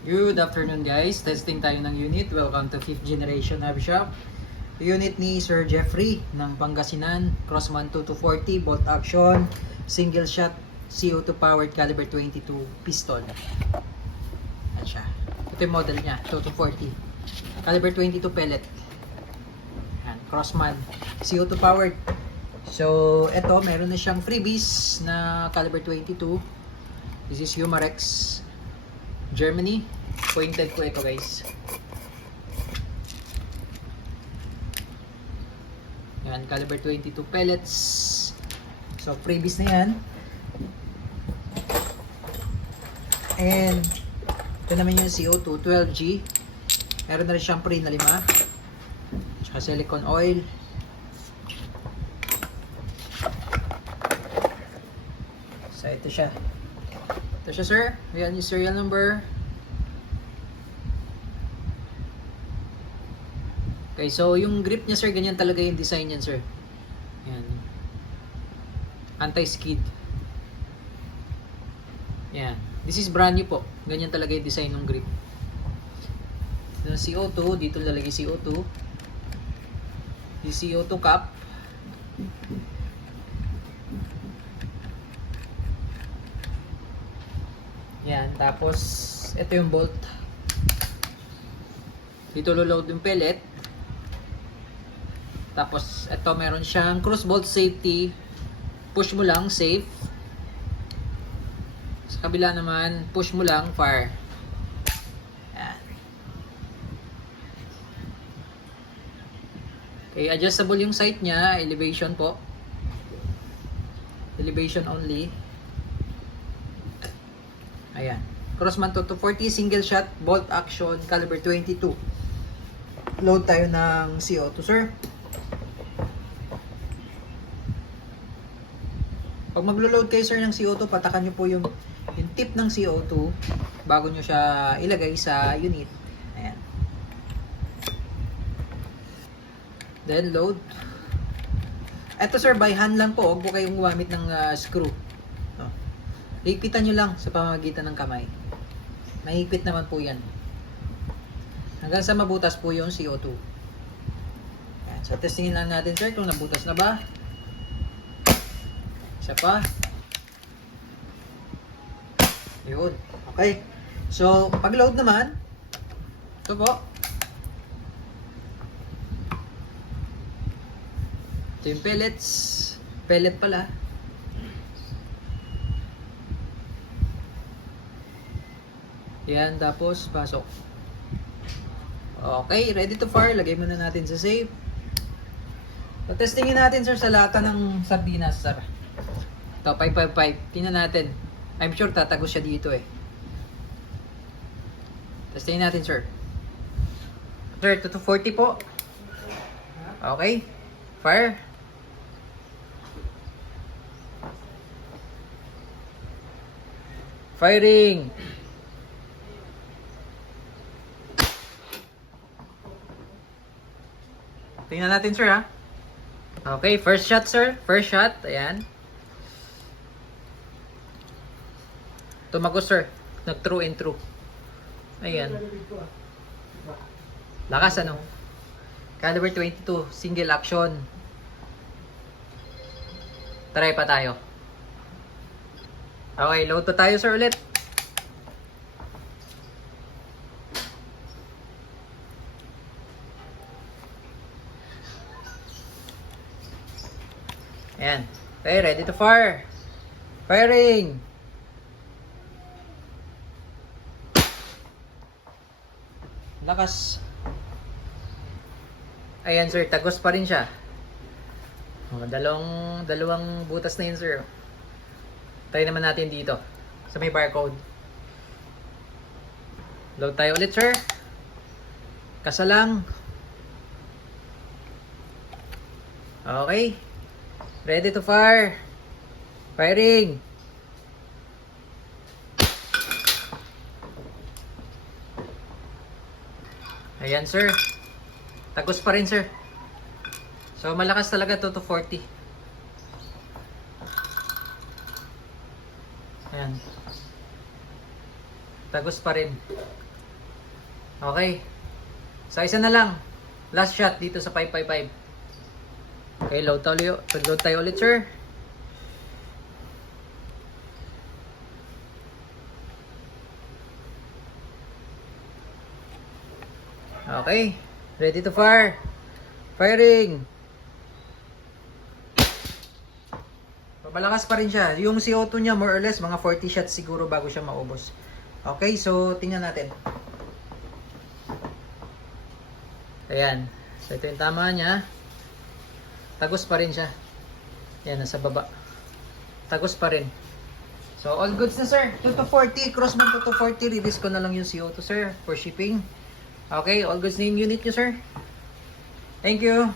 Good afternoon guys, testing tayo ng unit. Welcome to 5th generation hobby shop. Unit ni Sir Jeffrey ng Pangasinan, Crossman 2240, bolt action, single shot, CO2 powered caliber 22 pistol. Yan siya. Ito yung model niya, 2240. Caliber 22 pellet. Yan, Crossman, CO2 powered. So, ito, meron na siyang freebies na caliber 22. This is Humarex Germany. Pointed ko ito guys. Yan, caliber 22 pellets. So, freebies na yan. And, ito naman yung CO2, 12G. Meron na rin siyang pre na 5. Tsaka silicone oil. So, ito siya. Ito siya, sir. Ayan yung serial number. Okay, so yung grip niya, sir, ganyan talaga yung design niyan, sir. Ayan. Anti-skid. Ayan. This is brand new po. Ganyan talaga yung design ng grip. Ito yung CO2. Dito lalagay CO2. Yung CO2 cap. Yan, tapos ito yung bolt. Dito lo-load yung pellet. Tapos ito meron siyang cross bolt safety. Push mo lang, safe. Sa kabila naman, push mo lang, fire. Yan. Okay, adjustable yung sight niya, elevation po. Elevation only. Ayan. Crossman 2240, single shot, bolt action, caliber 22. Load tayo ng CO2, sir. Pag maglo-load kayo, sir, ng CO2, patakan nyo po yung tip ng CO2 bago nyo siya ilagay sa unit. Ayan. Then, load. Eto, sir, by hand lang po. Huwag po kayong gumamit ng screw. Higpitan nyo lang sa pamamagitan ng kamay. Mahigpit naman po yan. Hanggang sa mabutas po yung CO2. Ayan. So, testingin lang natin, sir, kung nabutas na ba. Isa pa. Yun. Okay. So, pag load naman, ito po. Ito yung pellets. Pellet pala. Yan, tapos pasok. Okay, ready to fire. Lagay muna natin sa safe. So, testingin natin, sir, sa lata ng sardinas, sir. Ito, 555. Tingnan natin. I'm sure tatagos siya dito eh. Testingin natin, sir. Sir, 240 po. Okay. Fire. Firing. Tingnan natin, sir, ha. Okay, first shot, sir. First shot. Ayan. Tumagos, sir. Nag-true and true. Ayan. Lakas, ano? Caliber 22. Single action. Try pa tayo. Okay, load pa tayo, sir, ulit. Ayan. Okay, ready to fire. Firing. Lakas. Ayan, sir, tagos pa rin siya. Oh, dalawang butas na yun, sir. Try naman natin dito sa may barcode. Load tayo ulit, sir. Kasalang. Okay. Ready to fire. Firing. Ayan, sir. Tagos pa rin, sir. So, malakas talaga to 40. Ayan. Tagos pa rin. Okay. So, isa na lang. Last shot dito sa 555. Okay, load tayo ulit, sir. Okay. Ready to fire. Firing. Pabalakas pa rin siya. Yung CO2 niya, more or less, mga 40 shots siguro bago siya maubos. Okay, so tingnan natin. Ayan. So ito yung tama niya. Tagos pa rin siya. Ayan, nasa baba. Tagos pa rin. So all goods na, sir. 2 to 40. Crossman 2 to 40. Release ko na lang yung CO2, sir, for shipping. Okay, all goods na yung unit niyo, sir. Thank you.